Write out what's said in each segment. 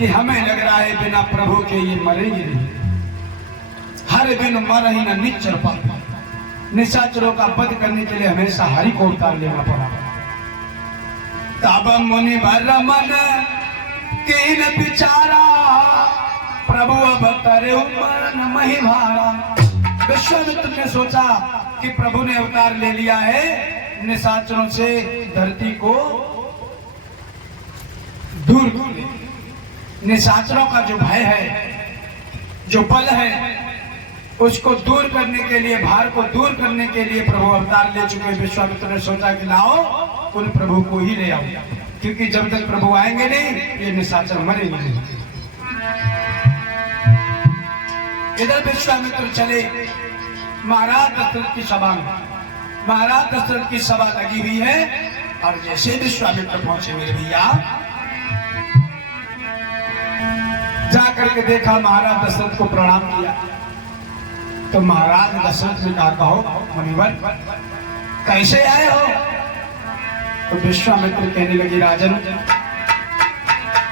कि हमें लग रहा है बिना प्रभु के ये मरेंगे नहीं। हर दिन मर ही न निच्चर पाए। निशाचरों का वध करने के लिए हमेशा हरि को उतार लेना पड़ा। तब मुनि भर मन कीन बिचारा, प्रभु अब करे मरण मही भारा। विश्वामित्र ने सोचा कि प्रभु ने अवतार ले लिया है, निशाचरों से धरती को दूर कर, निशाचरों का जो भय है, जो बल है, उसको दूर करने के लिए, भार को दूर करने के लिए प्रभु अवतार ले चुके। विश्वामित्र ने सोचा कि लाओ उन प्रभु को ही ले आओ, क्योंकि जब तक प्रभु आएंगे नहीं ये निशाचर मरेंगे नहीं। इधर विश्वामित्र चले महाराज दशरथ की सभा में। महाराज दशरथ की सभा लगी हुई है और जैसे विश्वामित्र पहुंचे मेरे भैया, जाकर के देखा, महाराज दशरथ को प्रणाम किया। तो महाराज दशरथ ने कहा, कहो मुनिवर कैसे आए हो? तो विश्वामित्र कहने लगे, राजन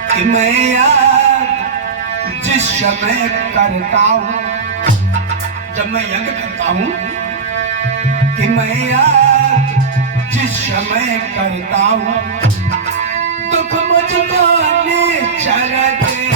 कि मैं याद जिस समय करता हूं, जब मैं यज्ञ करता हूं, कि मैं याद जिस समय करता हूं, दुख मुझको निचल देते,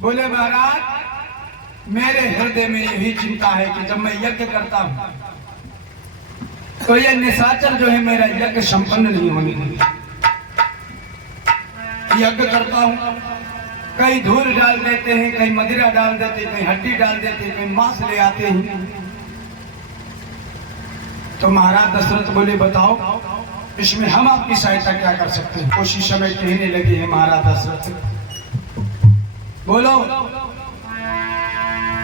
बोले महाराज मेरे हृदय में यही चिंता है कि जब मैं यज्ञ करता हूं तो यह निशाचर जो है मेरा यज्ञ संपन्न नहीं होने देते। यज्ञ करता हूं, कहीं धूल डाल देते हैं, कहीं मदिरा डाल देते हैं, कहीं हड्डी डाल देते हैं, कहीं मांस ले आते हैं। तो महाराज दशरथ बोले बताओ इसमें हम आपकी सहायता क्या कर सकते हैं? उसी समय कहने लगे हैं महाराज दशरथ, बोलो।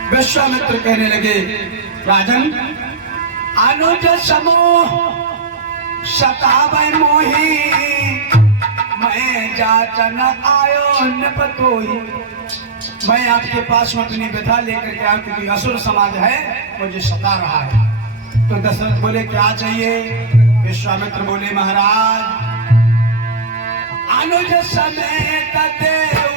विश्वामित्र कहने लगे, राजन अनुज समूह सतावै मोही, मैं जाचन आयो नपतोही। मैं आपके पास में अपनी व्यथा लेकर के आया, क्योंकि असुर समाज है मुझे सता रहा है। तो दशरथ बोले क्या चाहिए? विश्वामित्र बोले महाराज अनुज समेत देव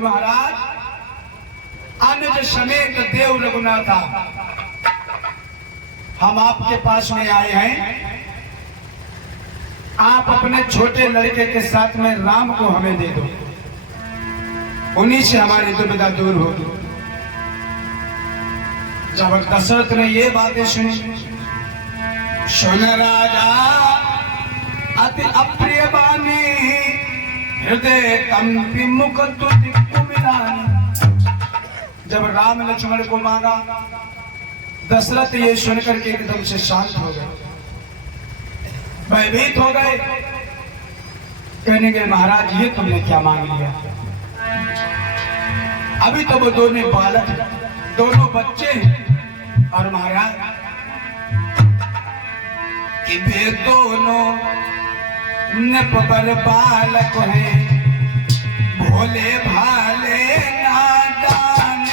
महाराज अनुज समेत देव रघुनाथा, हम आपके पास में आए हैं, आप अपने छोटे लड़के के साथ में राम को हमें दे दो, उन्हीं से हमारी दुविधा दूर होगी। जब दशरथ ने ये बातें सुनी, सुन राजा अति अप्रिय बानी, हृदय कंपी मुख तुझको मिलानी। जब राम लक्ष्मण को मांगा, दशरथ ये सुनकर के एकदम से शांत हो गए, भयभीत हो गए। कहने के महाराज ये तुमने क्या मांग लिया? अभी तो वो दोनों बालक, दोनों बच्चे हैं, और महाराज कि वे दोनों नपबर बालक हैं, भोले भाले नादान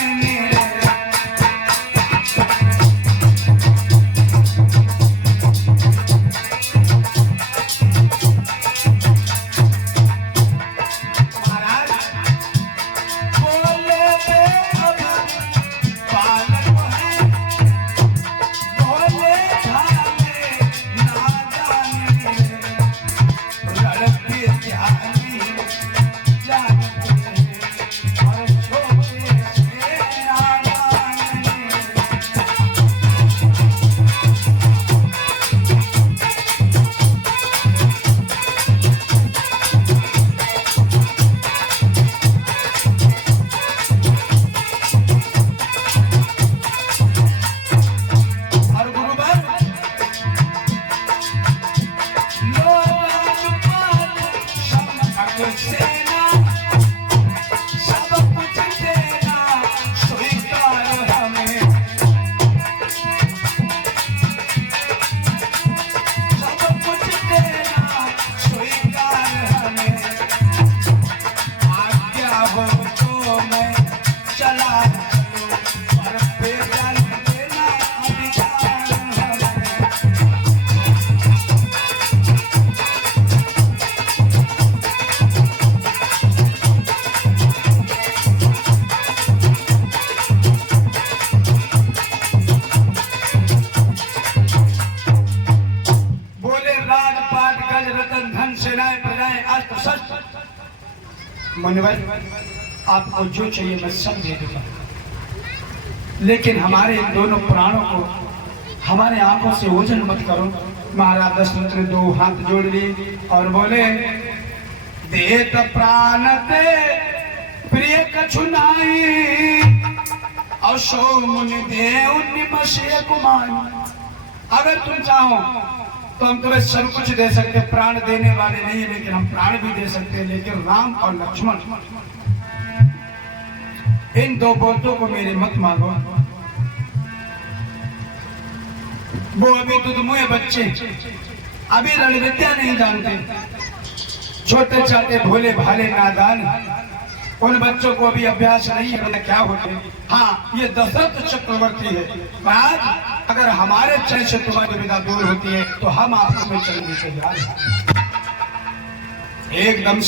मनोहर, आपको जो चाहिए मैं सब दे दूंगा, लेकिन हमारे इन दोनों प्राणों को हमारे आंखों से ओझल मत करो। महाराज दशरथ ने दो हाथ जोड़ लिए और बोले, देत प्राण ते प्रिय कछुनाई, अशो मुनि देव निमशे कुमाई। अगर तुम चाहो तो हम तुम्हें सब कुछ दे सकते, प्राण देने वाले नहीं है, लेकिन हम प्राण भी दे सकते हैं। लेकिन राम और लक्ष्मण, इन दो पोतों को मेरे मत मांगो। वो अभी दुधमुए बच्चे, अभी रणविद्या नहीं जानते, छोटे छोटे भोले भाले नादान, उन बच्चों को भी अभ्यास नहीं है क्या होते। हाँ, ये दशरथ चक्रवर्ती है। आज अगर हमारे चरण से तुम्हारी विदा दूर होती है तो हम आपस में चलने से एकदम से